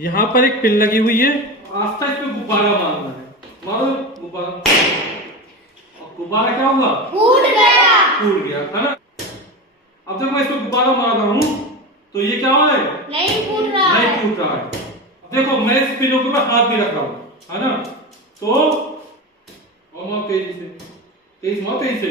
यहाँ पर एक पिन लगी हुई है, आस्था इस पे गुब्बारा मारना है। मारो गुब्बारा। और गुब्बारा क्या हुआ? फूट गया। फूट गया, है ना। अब देखो मैं इसको गुब्बारा मार रहा हूँ तो ये क्या हो रहा है? नहीं फूट रहा है। नहीं फूट रहा है। अब देखो मैं इस पिनों के ऊपर हाथ भी रख रहा हूँ, है ना। तो और मारो तेजी से, तेज मारो तेजी से।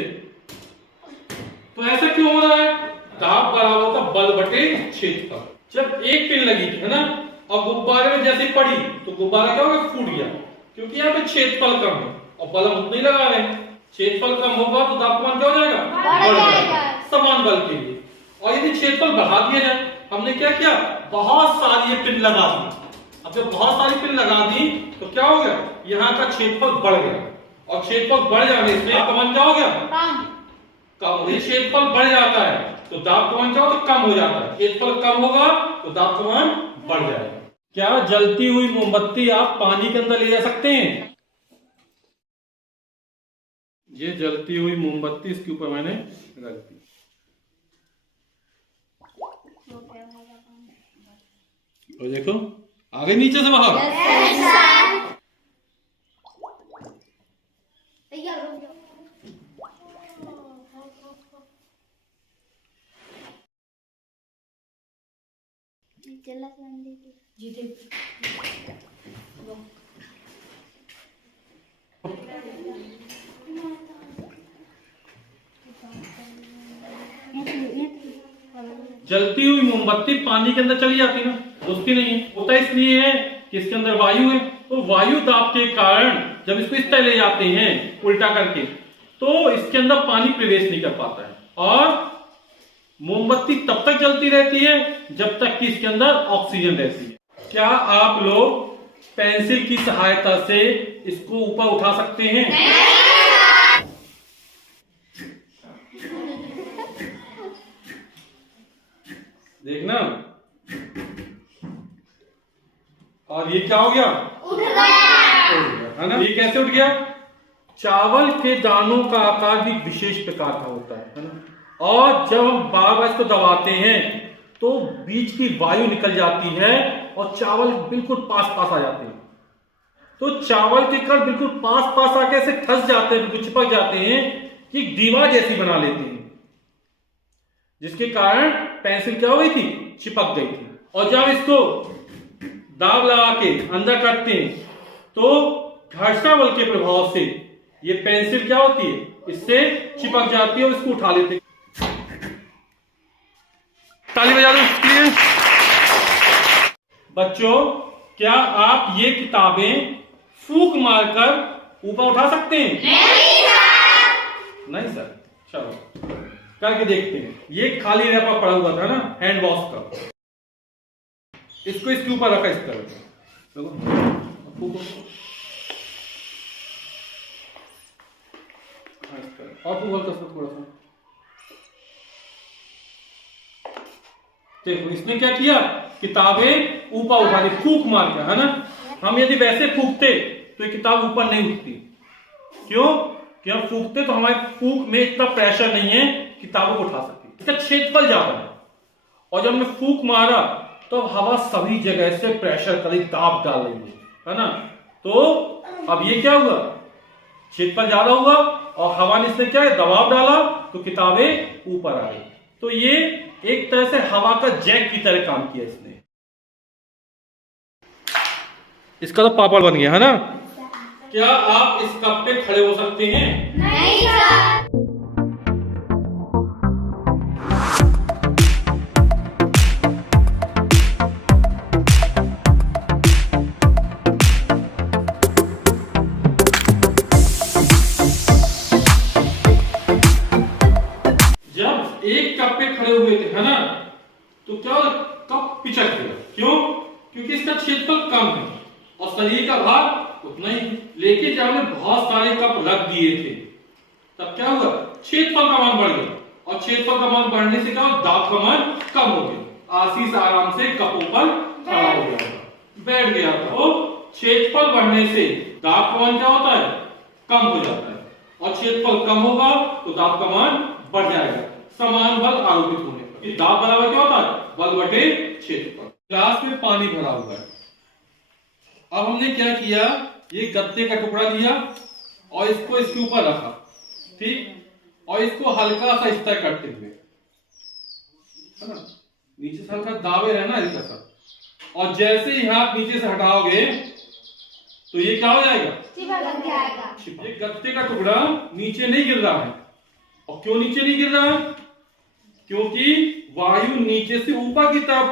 तो ऐसा क्यों हो रहा है? दाब बराबर होता बल बटे क्षेत्रफल। जब एक पिन लगी थी, है ना, और गुब्बारे में जैसे पड़ी तो गुब्बारा क्या होगा? फूट गया, क्योंकि यहाँ पे क्षेत्रफल कम है और बल हम उतना ही लगा रहे हैं। क्षेत्रफल कम होगा तो दाबमान क्या हो जाएगा? बढ़ जाएगा, समान बल के लिए। और यदि क्षेत्रफल बढ़ा दिया जाए, हमने क्या किया? बहुत सारी ये पिन लगा दी। अब जब बहुत सारी पिन लगा दी तो क्या हो गया? यहाँ का क्षेत्रफल बढ़ गया, और क्षेत्रफल बढ़ जाने से दाबमान क्या हो गया? कम। क्षेत्रफल बढ़ जाता है तो दाबमान क्या होता? कम हो जाता है। क्षेत्रफल कम होगा तो दाबमान बढ़ जाएगा। क्या जलती हुई मोमबत्ती आप पानी के अंदर ले जा सकते हैं? ये जलती हुई मोमबत्ती इसके ऊपर मैंने रख दी। और देखो आगे नीचे से बाहर। जलती हुई मोमबत्ती पानी के अंदर चली जाती ना, घुसती नहीं है। होता इसलिए है कि इसके अंदर वायु है, तो वायु दाब के कारण जब इसको इस तरह ले जाते हैं उल्टा करके, तो इसके अंदर पानी प्रवेश नहीं कर पाता है, और मोमबत्ती तब तक जलती रहती है जब तक कि इसके अंदर ऑक्सीजन रहती है। क्या आप लोग पेंसिल की सहायता से इसको ऊपर उठा सकते हैं? देखना। और ये क्या हो गया? उठ गया, है ना। ये कैसे उठ गया? चावल के दानों का आकार भी विशेष प्रकार का होता है ना। और जब हम बार बार इसको दबाते हैं तो बीच की वायु निकल जाती है और चावल बिल्कुल पास पास आ जाते हैं। तो चावल के कण बिल्कुल पास पास आके ऐसे फंस जाते हैं, बिल्कुल चिपक जाते हैं कि दीवार जैसी बना लेते हैं, जिसके कारण पेंसिल क्या हो गई थी? चिपक गई थी। और जब इसको दाब लगा के अंदर करते हैं तो घर्षण बल के प्रभाव से ये पेंसिल क्या होती है? इससे चिपक जाती है और इसको उठा लेते हैं। ताली बजा दो इसके लिए। बच्चों, क्या आप ये किताबें फूंक मारकर ऊपर उठा सकते हैं? नहीं सर। चलो करके देखते हैं। ये खाली रैपा पड़ा हुआ था ना हैंड वॉश का, इसको इसके ऊपर रखा इस तरह। और तू हल्का सा थोड़ा सा। देखो इसने क्या किया? किताबें ऊपर उठा दी फूंक मार के, है ना। हम यदि वैसे फूंकते तो ये किताब ऊपर नहीं उठती। क्यों? कि हम फूंकते तो हमारे फूंक में इतना प्रेशर नहीं है किताबों को उठा सकती। इसका क्षेत्रफल ज्यादा है, और जब हमने फूंक मारा तो हवा सभी जगह से प्रेशर करी दाब डाल रही है ना। तो अब ये क्या हुआ? क्षेत्रफल ज्यादा हुआ और हवा ने इसने क्या है? दबाव डाला तो किताबें ऊपर आ गई। तो ये एक तरह से हवा का जैक की तरह काम किया इसने। इसका तो पापड़ बन गया, है ना। क्या आप इस कप पे खड़े हो सकते हैं? नहीं सर। जब एक कप पे खड़े हुए थे, है ना, तो क्या कप पिचक गया। क्यों? क्योंकि इसका क्षेत्रफल कम है और शरीर का भार उतना ही। लेकिन जब हमने बहुत सारे कप रख दिए थे तब क्या हुआ? क्षेत्रफल का मान बढ़ गया, और क्षेत्रफल का मान बढ़ने से क्या हुआ? दाब का मान कम हो गया। आशीष आराम से कपों पर खड़ा हो गया, बैठ गया। तो क्षेत्रफल बढ़ने से दाब का मान क्या होता है? कम हो जाता है, और क्षेत्रफल कम होगा तो दाब का मान बढ़ जाएगा समान बल आरोपित होने पर। दाब बराबर क्या होता है? बल बटे क्षेत्रफल। ग्लास में पानी भरा हुआ है अब हमने क्या किया, ये गत्ते का टुकड़ा लिया और इसको इसके ऊपर रखा, ठीक, और इसको हल्का सा इस तरह करते हुए, है ना, नीचे से हल्का दावे रहना इसका सब, और जैसे ही हाथ नीचे से हटाओगे तो ये क्या हो जाएगा, चिपक जाएगा। ये गत्ते का टुकड़ा नीचे नहीं गिर रहा है। और क्यों नीचे नहीं गिर रहा है? क्योंकि वायु नीचे से ऊपर की तरफ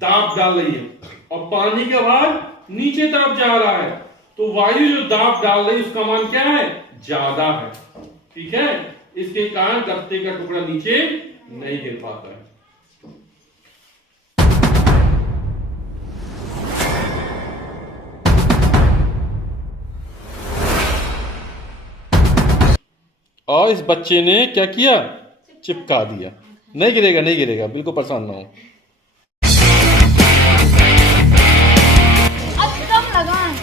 दाब डाल रही है और पानी का भार नीचे तरफ जा रहा है, तो वायु जो दाब डाल रही है उसका मान क्या है, ज्यादा है, ठीक है। इसके कारण गत्ते का टुकड़ा नीचे नहीं गिर पाता है। और इस बच्चे ने क्या किया, चिपका दिया। नहीं गिरेगा, नहीं गिरेगा, बिल्कुल परेशान ना हो। अब कम लगाएं।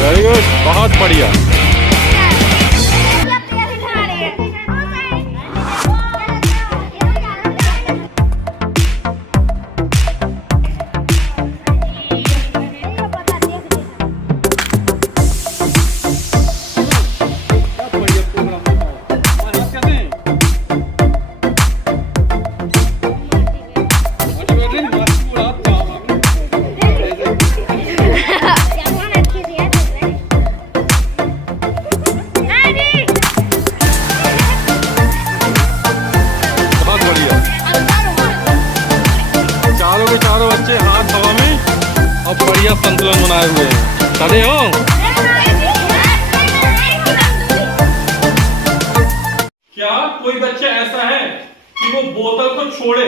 वेरी गुड, बहुत बढ़िया। चारों बच्चे हाथ हवा में और बढ़िया संतुलन बनाए हुए हैं। खड़े हो? क्या कोई बच्चा ऐसा है कि वो बोतल को छोड़े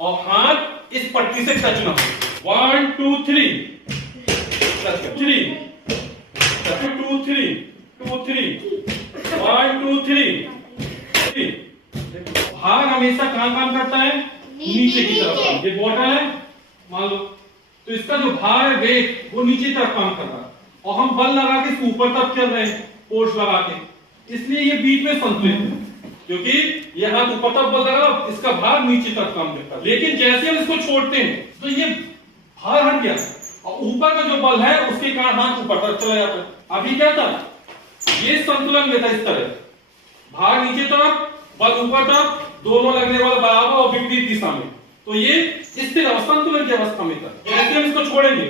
और हाथ इस पट्टी से टच ना हो? 1 2 3 3 2 3 2 3 1 2 3 भार हमेशा कहां काम करता है, नीचे की तरफ। ये बोतल है मान लो, तो इसका जो भार है वेट वो नीचे तरफ काम कर रहा है और हम बल लगा के इसको ऊपर तरफ चल रहे हैं, फोर्स लगा के, इसलिए ये बीच में संतुलित है, क्योंकि ये हाथ ऊपर तरफ बल लगा, इसका भार नीचे तरफ काम करता है। लेकिन जैसे हम इसको छोड़ते हैं तो ये भार हट गया और ऊपर का जो बल है उसके कारण हाथ ऊपर तरफ चला जाता है। अभी क्या था, ये संतुलन में था, इस तरह भार नीचे तरफ बल ऊपर तरफ, दोनों लगने वाला बराबर और विपरीत दिशा में, तो ये स्थिर संतुलन की अवस्था में था। जैसे हम इसको छोड़ेंगे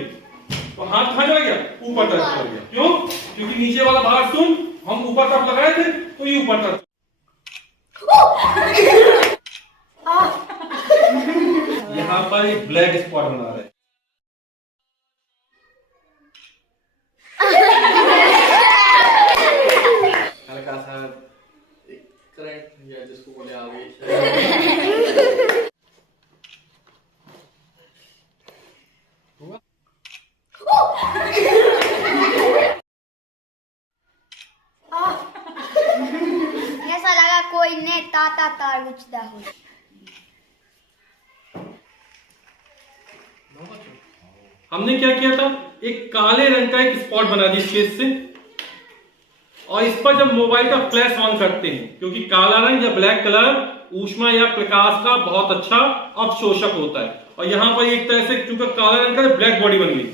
तो हाथ कहां चला गया, ऊपर तरफ चला गया। क्यों? क्योंकि नीचे वाला भार सुन हम ऊपर तरफ लगाए थे तो ये ऊपर तरफ। यहाँ पर एक ब्लैक स्पॉट बना रहे हैं। हल्का सा करंट या जिसको बोले आवेश। ऐसा लगा कोई ने ताता तार उचदा हो। हमने क्या किया था, एक काले रंग का एक स्पॉट बना दिया स्पेस से, और इस पर जब मोबाइल का फ्लैश ऑन करते हैं, क्योंकि काला रंग या ब्लैक कलर ऊष्मा या प्रकाश का बहुत अच्छा अवशोषक होता है, और यहाँ पर एक तरह से चूंकि काला रंग का ब्लैक बॉडी बन गई,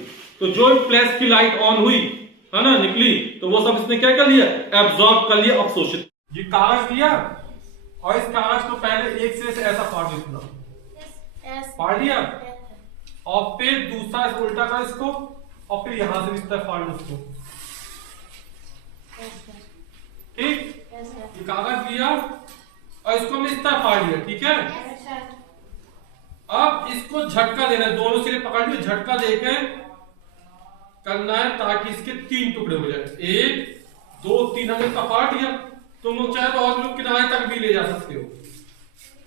तो जो फ्लैश की लाइट ऑन हुई है ना, निकली, तो वो सब इसने क्या कर लिया, एब्जॉर्ब कर लिया, अवशोषित। ये कागज लिया और इस कागज को पहले एक से ऐसा फाड़ देना, फाड़ लिया, और फिर दूसरा उल्टा कर इसको, और फिर यहां से इस तरह फाड़ लो उसको, ठीक। ये कागज लिया और इसको हमने इस तरह फाड़ लिया, ठीक है। अब इसको झटका देना है, दोनों सिरे पकड़ लिया, झटका देकर करना है ताकि इसके 3 टुकड़े हो जाए। 1 2 3 हमने इसका फाड़ दिया, तुम लोग चाहे तो और लोग किनारे तक भी ले जा सकते हो,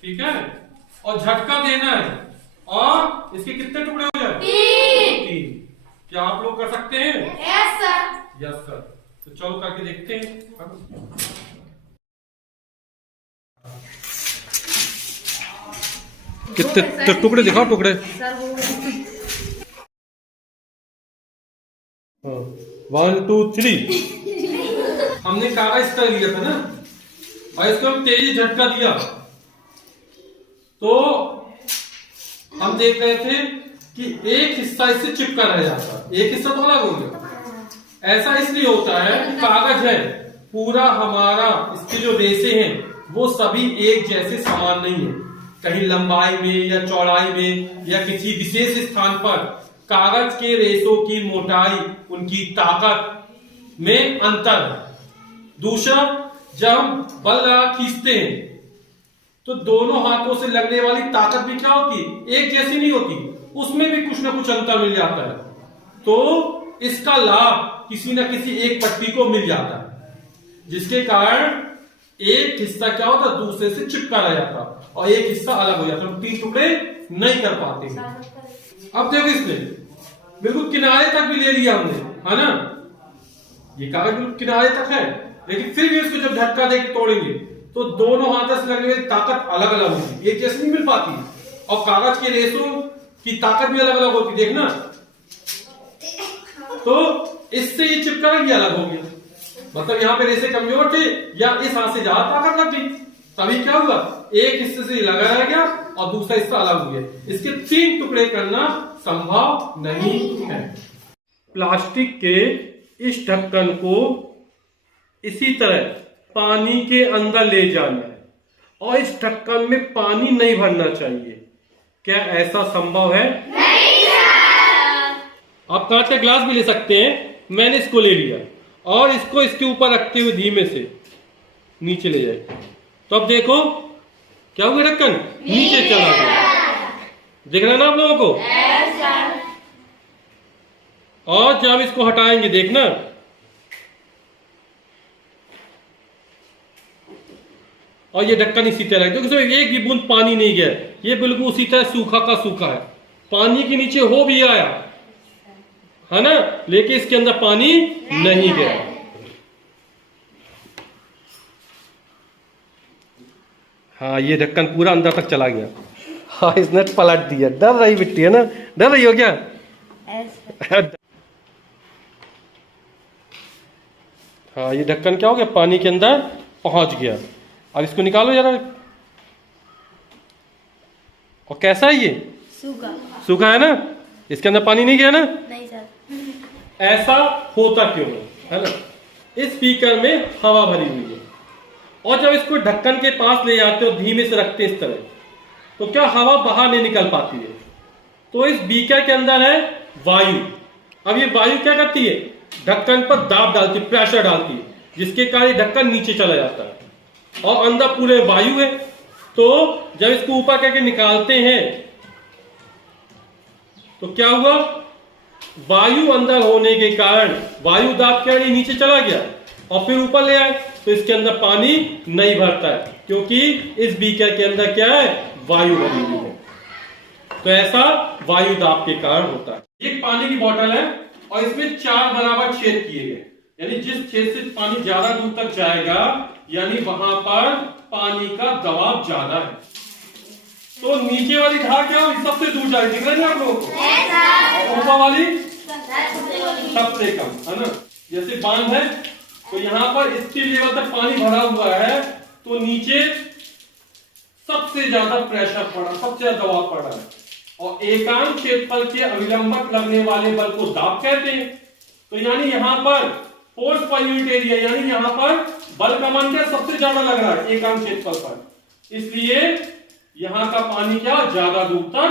ठीक है। और झटका देना है और इसके कितने टुकड़े हो जाए, 3। क्या आप लोग कर सकते हैं? Yes sir. Yes sir. तो चलो करके देखते हैं। कितने टुकड़े दिखाओ, टुकड़े। 1 2 3। हमने कागज कर लिया था ना, और इसको हम तेजी झटका दिया तो हम देख रहे थे कि एक हिस्सा इससे चिपका रह जाता है, एक हिस्सा तो अलग हो गया। ऐसा इसलिए होता है कि कागज है पूरा हमारा, इसके जो रेसे हैं वो सभी एक जैसे समान नहीं है। कहीं लंबाई में या चौड़ाई में या किसी विशेष स्थान पर कागज के रेसों की मोटाई, उनकी ताकत में अंतर है। दूसरा, जब हम बल लगा खींचते हैं तो दोनों हाथों से लगने वाली ताकत भी क्या होती है, एक जैसी नहीं होती, उसमें भी कुछ ना कुछ अंतर मिल जाता है। तो इसका लाभ किसी न किसी एक पट्टी को मिल जाता है, जिसके कारण एक हिस्सा क्या होता है दूसरे से चिपका रह जाता और एक हिस्सा अलग हो जाता, हम 3 टुकड़े नहीं कर पाते हैं। अब देखो इसमें बिल्कुल किनारे तक भी ले लिया हमने, है ना, ये कागज बिल्कुल किनारे तक है, लेकिन फिर भी इसको जब झटका देकर तोड़ेंगे तो दोनों हाथों से लगने वाली ताकत अलग अलग होगी, एक जैसी नहीं मिल पाती। और कागज के रेशों की ताकत भी अलग अलग होती, देखना। तो इससे ये चिपका ये अलग हो गया, मतलब यहाँ पे रेसे कमजोर थे या इस हाथ से ज्यादा ताकत लग गई, तभी क्या हुआ, एक हिस्से से लगा रह गया और दूसरा हिस्सा अलग हो गया। इसके 3 टुकड़े करना संभव नहीं है। प्लास्टिक के इस ढक्कन को इसी तरह पानी के अंदर ले जाना है और इस ढक्कन में पानी नहीं भरना चाहिए। क्या ऐसा संभव है? नहीं सर। आप कांच का ग्लास भी ले सकते हैं, मैंने इसको ले लिया और इसको इसके ऊपर रखते हुए धीमे से नीचे ले जाए, तो अब देखो क्या हुआ, ढक्कन नीचे चला गया। दिख रहा ना आप लोगों को? और जब हम इसको हटाएंगे देखना, और ये ढक्कन इसी तरह, क्योंकि इसमें एक भी बूंद पानी नहीं गया, ये बिल्कुल उसी तरह सूखा का सूखा है। पानी के नीचे हो भी आया है ना, लेकिन इसके अंदर पानी नहीं गया। हाँ, ये ढक्कन पूरा अंदर तक चला गया। हाँ, इसने पलट दिया। डर रही बिट्टी है ना, डर रही हो क्या? हाँ, ये ढक्कन क्या हो गया, पानी के अंदर पहुंच गया। अब इसको निकालो जरा। और कैसा है ये? सूखा। सूखा है ना, इसके अंदर पानी नहीं गया ना? नहीं सर। ऐसा होता क्यों है ना? इस बीकर में हवा भरी हुई है और जब इसको ढक्कन के पास ले जाते हो, धीमे से रखते इस तरह, तो क्या हवा बाहर नहीं निकल पाती है। तो इस बीकर के अंदर है वायु। अब ये वायु क्या करती है, ढक्कन पर दाब डालती, प्रेशर डालती है, जिसके कारण ढक्कन नीचे चला जाता है और अंदर पूरे वायु है। तो जब इसको ऊपर करके निकालते हैं तो क्या हुआ, वायु अंदर होने के कारण वायु दाब के नीचे चला गया और फिर ऊपर ले आए तो इसके अंदर पानी नहीं भरता है, क्योंकि इस बीकर के अंदर क्या है, वायु भरी हुई है। तो ऐसा वायु दाब के कारण होता है। एक पानी की बोतल है और इसमें 4 बराबर छेद किए गए, यानी जिस छेद से पानी ज्यादा दूर तक जाएगा यानी वहां पर पानी का दबाव ज्यादा है। तो नीचे वाली धार क्या होगी, सबसे दूर जाएगी, दिख रहा है आप लोगों को? ऊपर वाली सबसे कम, है ना। जैसे बांध है तो यहाँ पर इसके लेवल तक पानी भरा हुआ है, तो नीचे सबसे ज्यादा प्रेशर पड़ा, सबसे ज्यादा दबाव पड़ा है और एकांक क्षेत्रफल के अविलंबक लगने वाले बल को दाब कहते हैं। तो यानी यहाँ पर फोर्स पर यूनिट एरिया, यानी यहाँ पर बल का मान क्या सबसे ज्यादा लग रहा है एकांक क्षेत्रफल पर, इसलिए यहाँ का पानी क्या ज्यादा दूर तक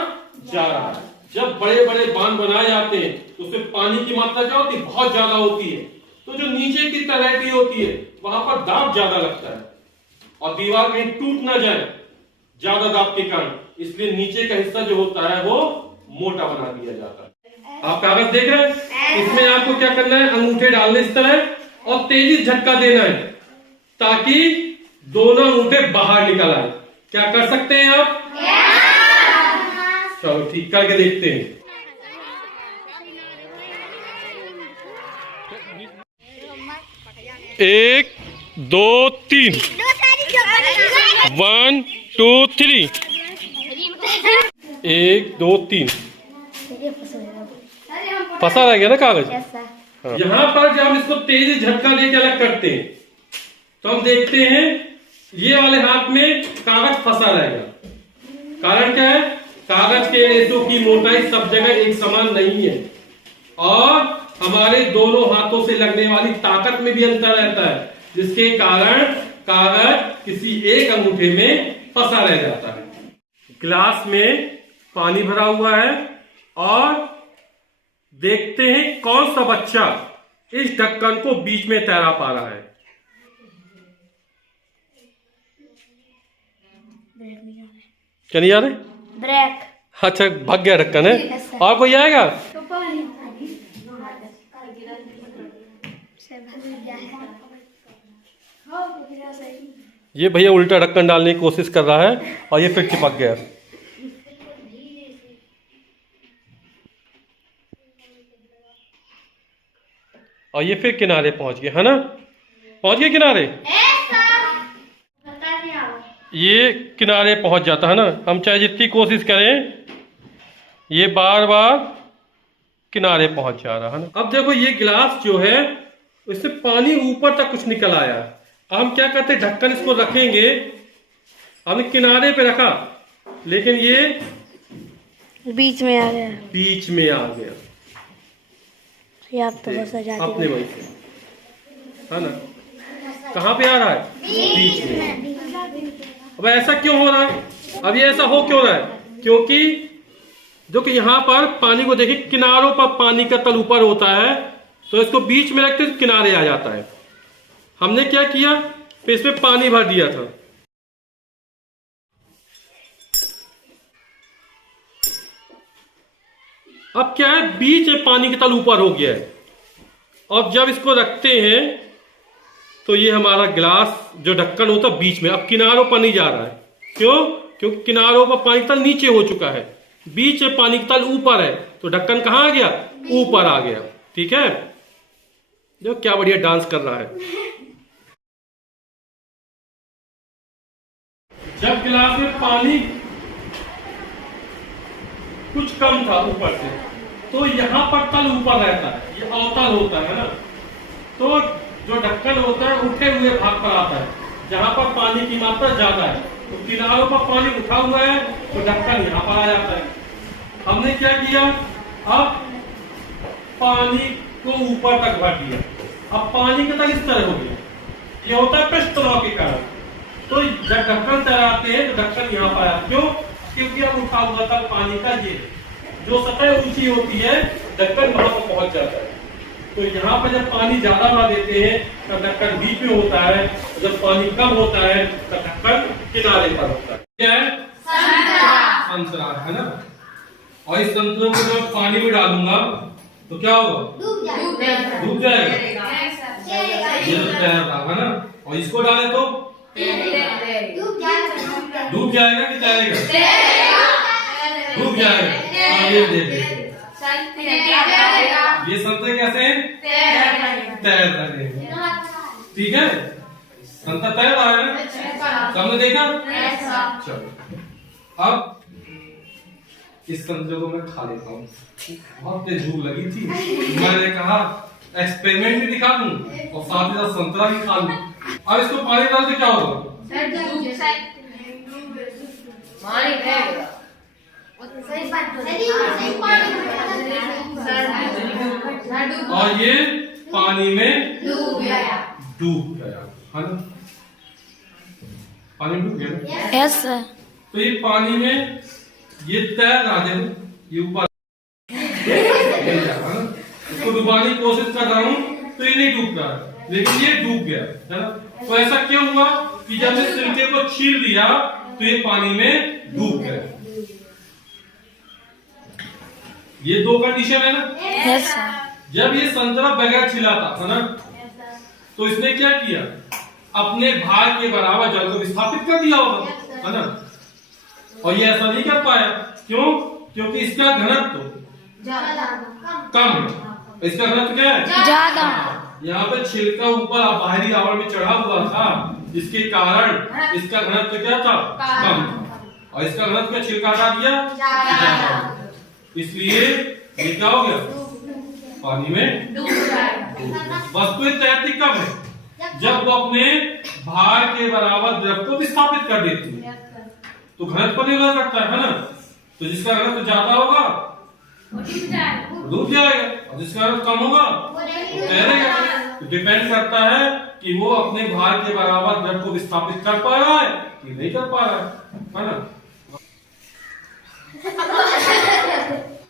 जा रहा है। जब बड़े बड़े बांध बनाए जाते हैं तो उसमें पानी की मात्रा क्या होती है, बहुत ज्यादा होती है। तो जो नीचे की तलहटी होती है वहां पर दाब ज्यादा लगता है और दीवार कहीं टूट ना जाए ज्यादा दाब के कारण, इसलिए नीचे का हिस्सा जो होता है वो मोटा बना दिया जाता है। आप कागज देख रहे हैं, इसमें आपको क्या करना है, अंगूठे डालने इस तरह और तेजी से झटका देना है ताकि दोनों अंगूठे बाहर निकल आए। क्या कर सकते हैं आप? चलो ठीक करके देखते हैं। 1 2 3 1 2 3 1 2 3 फंसा रह गया ना कागज। हाँ। यहाँ पर जब हम इसको तेजी झटका देके अलग करते हैं तो हम देखते हैं ये वाले हाथ में कागज फंसा रहेगा। कारण क्या है, कागज के रेशों की मोटाई सब जगह एक समान नहीं है और हमारे दोनों हाथों से लगने वाली ताकत में भी अंतर रहता है, जिसके कारण कागज किसी एक अंगूठे में फंसा रह जाता है। गिलास में पानी भरा हुआ है और देखते हैं कौन सा बच्चा इस ढक्कन को बीच में तैरा पा रहा है। क्या नहीं आ रहे? ब्रेक। अच्छा, भाग गया ढक्कन है। और कोई आएगा? ये भैया उल्टा ढक्कन डालने की कोशिश कर रहा है और ये फिर चिपक गया। और ये फिर किनारे पहुंच गए, है ना? पहुंच गए किनारे। ये किनारे पहुंच जाता है ना, हम चाहे जितनी कोशिश करें ये बार बार किनारे पहुंच जा रहा है ना। अब देखो ये गिलास जो है इससे पानी ऊपर तक कुछ निकल आया। हम क्या करते हैं, ढक्कन इसको रखेंगे, हमने किनारे पे रखा लेकिन ये बीच में आ गया। बीच में आ गया। ये आप तो बस अपने वही से, है ना? कहाँ पे आ रहा है? बीच में। अब ऐसा क्यों हो रहा है? अब ये ऐसा हो क्यों रहा है? क्योंकि जो कि यहाँ पर पानी को देखिए, किनारों पर पानी का तल ऊपर होता है तो इसको बीच में रखते किनारे आ जाता है। हमने क्या किया, फिर इसमें पानी भर दिया था। अब क्या है, बीच में पानी का तल ऊपर हो गया है। अब जब इसको रखते हैं तो ये हमारा गिलास जो ढक्कन होता है बीच में, अब किनारों पर नहीं जा रहा है। क्यों? क्योंकि किनारों पर पानी तल नीचे हो चुका है, बीच में पानी का तल ऊपर है तो ढक्कन कहाँ आ गया? ऊपर आ गया। ठीक है, जो क्या बढ़िया डांस कर रहा है। जब गिलास में पानी कुछ कम था ऊपर से तो यहाँ पर तल ऊपर रहता है, ये अवतल होता है ना, तो जो ढक्कन होता है उठे हुए भाग पर आता है जहां पर पानी की मात्रा ज्यादा है। तो किनारों पर पानी उठा हुआ है तो ढक्कन यहाँ पर आ जाता है। हमने क्या किया, अब पानी को ऊपर तक भर दिया। अब पानी का तल इस तरह हो गया, ये होता है पृष्ठ दबाव के कारण। तो जब ढक्कन तैराते हैं तो ढक्कन यहाँ पर आया। क्यों? क्योंकि अब उठा हुआ था पानी का, ये जो सतह ऊंची होती है ढक्कन वहां पर पहुंच जाता है। तो यहाँ पर जब पानी ज्यादा भर देते हैं तो ढक्कन बीच में होता है, जब पानी कम होता है तो ढक्कन किनारे पर होता है। क्या है? संतरा, है ना? और इस संतरे को जब पानी में डालूंगा तो क्या होगा? डूब जाएगा। ये तो तैर रहा है ना, और इसको डाले तो डूब जाएगा कि तैरेगा? डूब जाएगा। ये देखिए, ये संतरे कैसे हैं? तैर रहे हैं। ठीक है, संतरा तैर रहा है ना, सबने देखा। चलो अब इस संतरे को मैं खा लेता हूँ, बहुत तेज भूख लगी थी। मैंने कहा एक्सपेरिमेंट भी दिखा दूं और साथ ही साथ संतरा भी खा लूं। अब इसको पानी डाल के क्या होगा? और ये पानी में डूब गया, है ना? पानी डूब गया। Yes sir. तो ये पानी में ये तैर रहा है, ये ऊपर इसको डुबाने की कोशिश कर रहा हूँ तो ये नहीं डूब रहा, लेकिन ये डूब गया, है ना? तो ऐसा क्यों हुआ कि जब इस सिरके को छील दिया तो ये पानी में डूब गया। ये दो कंडीशन है ना? Yes sir. जब ये संतरा बगैर छिला था, है ना, तो इसने क्या किया, अपने भार के बराबर जल को विस्थापित कर दिया होगा, है ना? और ये ऐसा नहीं कर पाया। क्यों? क्योंकि इसका घनत्व कम है। इसका घनत्व क्या है? ज्यादा। यहाँ पे छिलका ऊपर बाहरी आवरण में चढ़ा हुआ था, जिसके कारण इसका घनत्व क्या था? कम था। और इसका घनत्व क्या छिलका हटा दिया? इसलिए ये क्या हो गया? पानी में वस्तु तैरती कब है? जब वो अपने भार के बराबर द्रव को विस्थापित कर देती है, तो घनत्व पर निर्भर करता है ना? तो जिसका घनत्व ज्यादा होगा डूब जाएगा, और जिसका घनत्व कम होगा तैरेगा। तो डिपेंड करता है कि वो अपने भार के बराबर द्रव को विस्थापित कर पा रहा है कि नहीं कर पा रहा है ना।